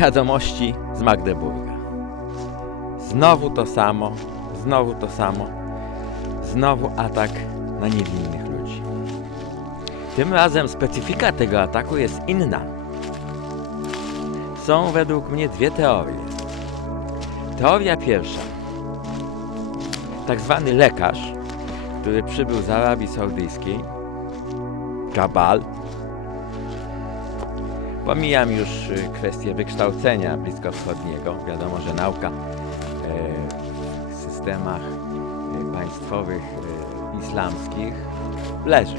Wiadomości z Magdeburga. Znowu to samo, znowu to samo, znowu atak na niewinnych ludzi. Tym razem specyfika tego ataku jest inna. Są według mnie dwie teorie. Teoria pierwsza. Tak zwany lekarz, który przybył z Arabii Saudyjskiej, Kabal, Pomijam już y, kwestię wykształcenia bliskowschodniego. Wiadomo, że nauka e, w systemach e, państwowych e, islamskich leży.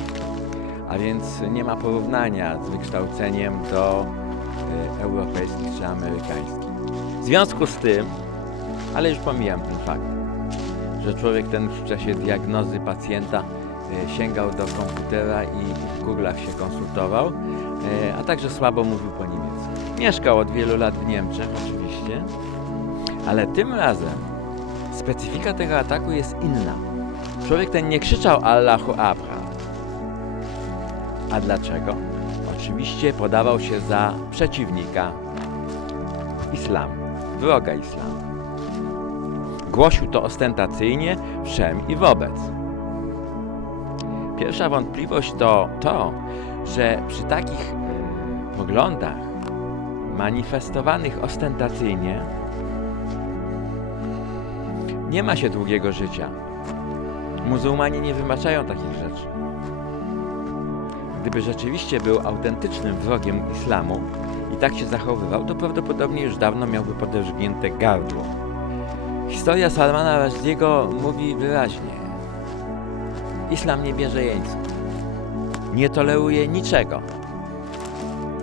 A więc nie ma porównania z wykształceniem do europejskich czy amerykańskich. W związku z tym, ale już pomijam ten fakt, że człowiek ten w czasie diagnozy pacjenta sięgał do komputera i w Google'ach się konsultował, a także słabo mówił po niemiecku. Mieszkał od wielu lat w Niemczech oczywiście, ale tym razem specyfika tego ataku jest inna. Człowiek ten nie krzyczał Allahu Akbar. A dlaczego? Oczywiście podawał się za przeciwnika islamu, wroga islamu. Głosił to ostentacyjnie wszem i wobec. Pierwsza wątpliwość to to, że przy takich e, poglądach manifestowanych ostentacyjnie nie ma się długiego życia. Muzułmanie nie wybaczają takich rzeczy. Gdyby rzeczywiście był autentycznym wrogiem islamu i tak się zachowywał, to prawdopodobnie już dawno miałby podrzgnięte gardło. Historia Salmana Rushdie'ego mówi wyraźnie. Islam nie bierze jeńców. Nie toleruje niczego.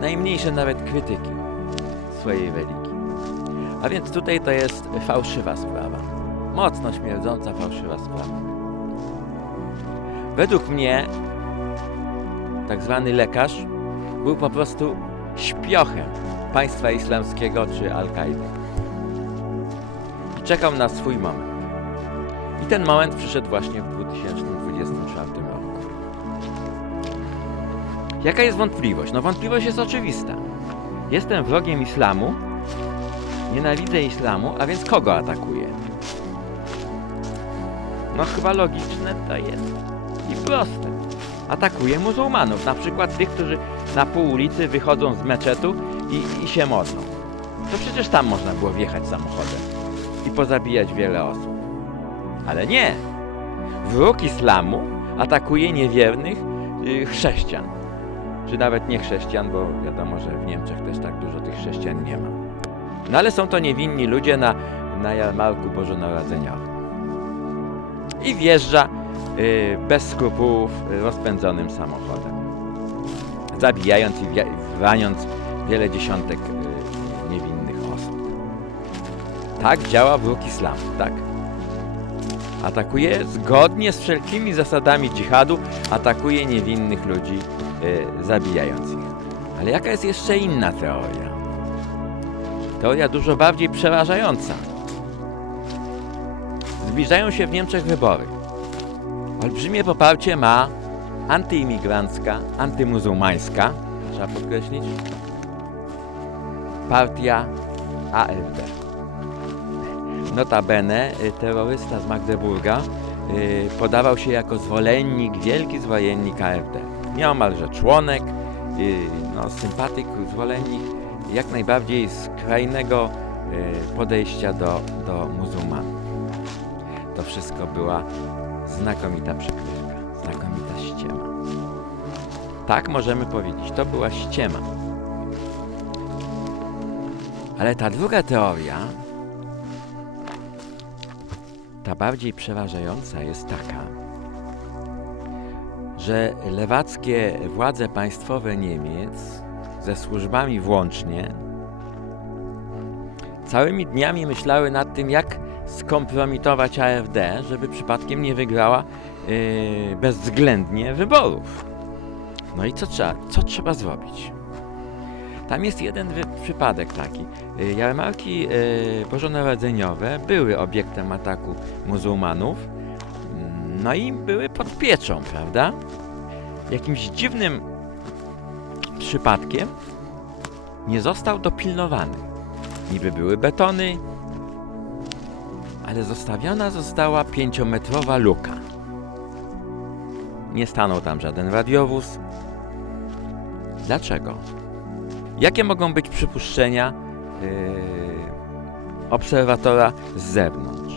Najmniejsze nawet krytyki swojej religii. A więc tutaj to jest fałszywa sprawa. Mocno śmierdząca fałszywa sprawa. Według mnie tak zwany lekarz był po prostu śpiochem państwa islamskiego czy Al-Kaidy. Czekał na swój moment. I ten moment przyszedł właśnie w 2024 Jaka jest wątpliwość? No wątpliwość jest oczywista. Jestem wrogiem islamu, nienawidzę islamu, a więc kogo atakuję? No chyba logiczne to jest i proste. Atakuję muzułmanów, na przykład tych, którzy na pół ulicy wychodzą z meczetu i, i się modlą. To przecież tam można było wjechać samochodem i pozabijać wiele osób. Ale nie! Wróg islamu atakuje niewiernych y, chrześcijan. Czy nawet nie chrześcijan, bo wiadomo, że w Niemczech też tak dużo tych chrześcijan nie ma. No ale są to niewinni ludzie na, na jarmarku bożonarodzeniowym. I wjeżdża y, bez skrupułów y, rozpędzonym samochodem. Zabijając i raniąc wiele dziesiątek y, niewinnych osób. Tak działa wróg islamu, tak? Atakuje zgodnie z wszelkimi zasadami dżihadu, atakuje niewinnych ludzi, zabijając ich. Ale jaka jest jeszcze inna teoria? Teoria dużo bardziej przerażająca. Zbliżają się w Niemczech wybory. Olbrzymie poparcie ma antyimigrancka, antymuzułmańska, trzeba podkreślić, partia AfD. Notabene y, terrorysta z Magdeburga y, podawał się jako zwolennik, wielki zwolennik AfD. Nieomalże członek, y, no, sympatyk, zwolennik jak najbardziej skrajnego y, podejścia do, do muzułmanów. To wszystko była znakomita przykrywka, znakomita ściema. Tak możemy powiedzieć, to była ściema. Ale ta druga teoria, ta bardziej przerażająca jest taka, że lewackie władze państwowe Niemiec ze służbami włącznie całymi dniami myślały nad tym, jak skompromitować AfD, żeby przypadkiem nie wygrała yy, bezwzględnie wyborów. No i co trzeba, co trzeba zrobić? Tam jest jeden przypadek taki. Y, Jarmarki y, bożonarodzeniowe były obiektem ataku muzułmanów, no i były pod pieczą, prawda? Jakimś dziwnym przypadkiem nie został dopilnowany. niby były betony, ale zostawiona została pięciometrowa luka. Nie stanął tam żaden radiowóz. Dlaczego? Jakie mogą być przypuszczenia yy, obserwatora z zewnątrz?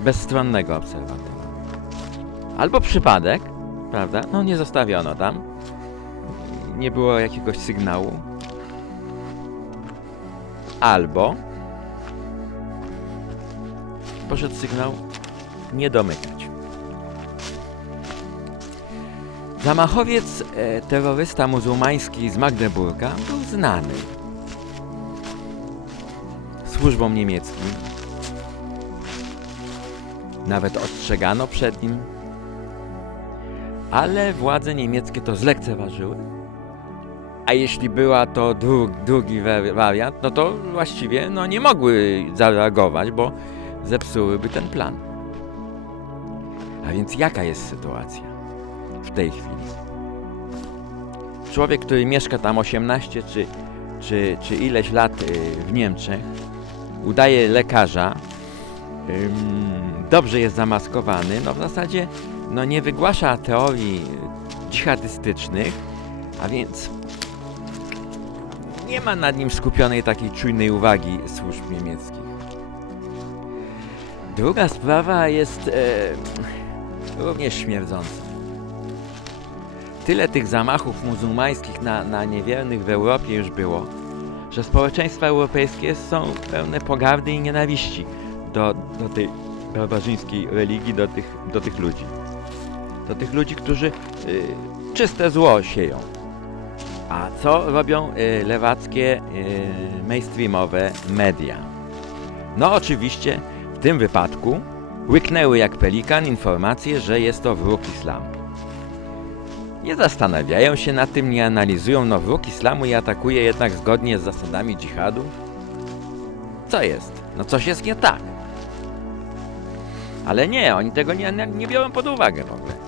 Bezstronnego obserwatora. Albo przypadek, prawda? No nie zostawiono tam. Nie było jakiegoś sygnału. Albo poszedł sygnał nie domykać. Zamachowiec, e, terrorysta muzułmański z Magdeburga był znany służbom niemieckim. Nawet ostrzegano przed nim, ale władze niemieckie to zlekceważyły. A jeśli była to drugi wa- wariant, no to właściwie no, nie mogły zareagować, bo zepsułyby ten plan. A więc jaka jest sytuacja w tej chwili? Człowiek, który mieszka tam 18 czy, czy, czy ileś lat y, w Niemczech, udaje lekarza, dobrze jest zamaskowany, no w zasadzie no nie wygłasza teorii dżihadystycznych, a więc nie ma nad nim skupionej takiej czujnej uwagi służb niemieckich. Druga sprawa jest e, również śmierdząca. Tyle tych zamachów muzułmańskich na, na niewiernych w Europie już było, że społeczeństwa europejskie są pełne pogardy i nienawiści do, do tej barbarzyńskiej religii, do tych, do tych ludzi. Do tych ludzi, którzy y, czyste zło sieją. A co robią y, lewackie, y, mainstreamowe media? No oczywiście w tym wypadku łyknęły jak pelikan informacje, że jest to wróg islamu. Nie zastanawiają się nad tym, nie analizują, no wróg islamu i atakuje jednak zgodnie z zasadami dżihadu? Co jest? No coś jest nie tak. Ale nie, oni tego nie, nie biorą pod uwagę w ogóle.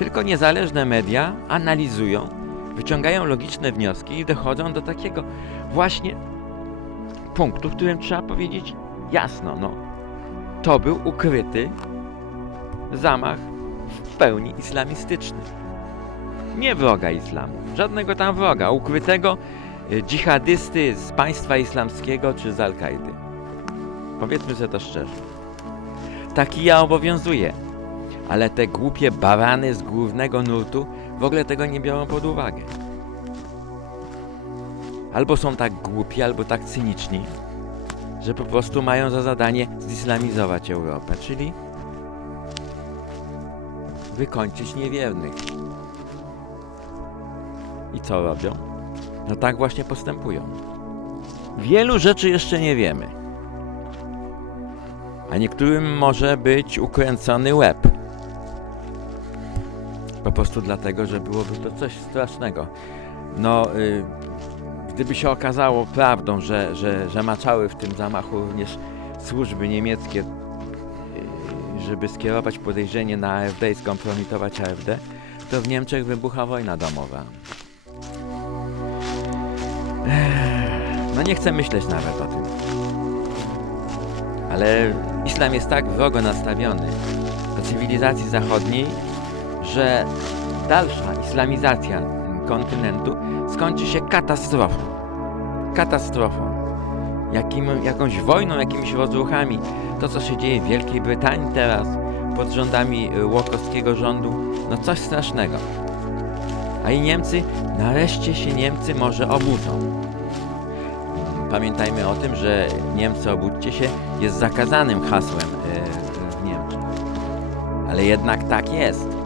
Tylko niezależne media analizują, wyciągają logiczne wnioski i dochodzą do takiego właśnie punktu, w którym trzeba powiedzieć jasno, no to był ukryty zamach w pełni islamistyczny. Nie wroga islamu, żadnego tam wroga, ukrytego y, dżihadysty z państwa islamskiego czy z Al-Kaidy. Powiedzmy sobie to szczerze. Taki ja obowiązuje, ale te głupie barany z głównego nurtu w ogóle tego nie biorą pod uwagę. Albo są tak głupi, albo tak cyniczni, że po prostu mają za zadanie zislamizować Europę, czyli wykończyć niewiernych. I co robią? No tak właśnie postępują. Wielu rzeczy jeszcze nie wiemy. A niektórym może być ukręcony łeb. Po prostu dlatego, że byłoby to coś strasznego. No, y, gdyby się okazało prawdą, że, że, że maczały w tym zamachu również służby niemieckie, y, żeby skierować podejrzenie na AfD i skompromitować AfD, to w Niemczech wybucha wojna domowa. No nie chcę myśleć nawet o tym. Ale islam jest tak wrogo nastawiony do cywilizacji zachodniej, że dalsza islamizacja kontynentu skończy się katastrofą. Katastrofą. Jakim, jakąś wojną, jakimiś rozruchami. To, co się dzieje w Wielkiej Brytanii teraz, pod rządami y, łokowskiego rządu, no coś strasznego. A i Niemcy, nareszcie się Niemcy może obudzą. Pamiętajmy o tym, że Niemcy obudźcie się jest zakazanym hasłem y, w Niemczech. Ale jednak tak jest.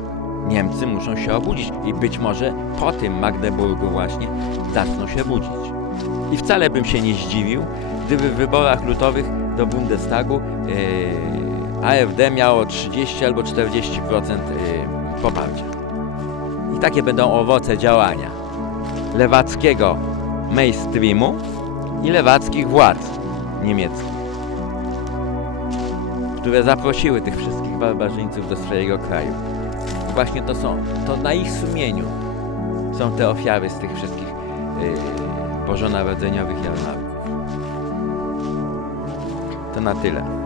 Niemcy muszą się obudzić i być może po tym Magdeburgu właśnie zaczną się budzić. I wcale bym się nie zdziwił, gdyby w wyborach lutowych do Bundestagu yy, AfD miało 30 albo 40% yy, poparcia. I takie będą owoce działania lewackiego mainstreamu i lewackich władz niemieckich, które zaprosiły tych wszystkich barbarzyńców do swojego kraju właśnie to są, to na ich sumieniu są te ofiary z tych wszystkich yy, bożonarodzeniowych jarmarków. To na tyle.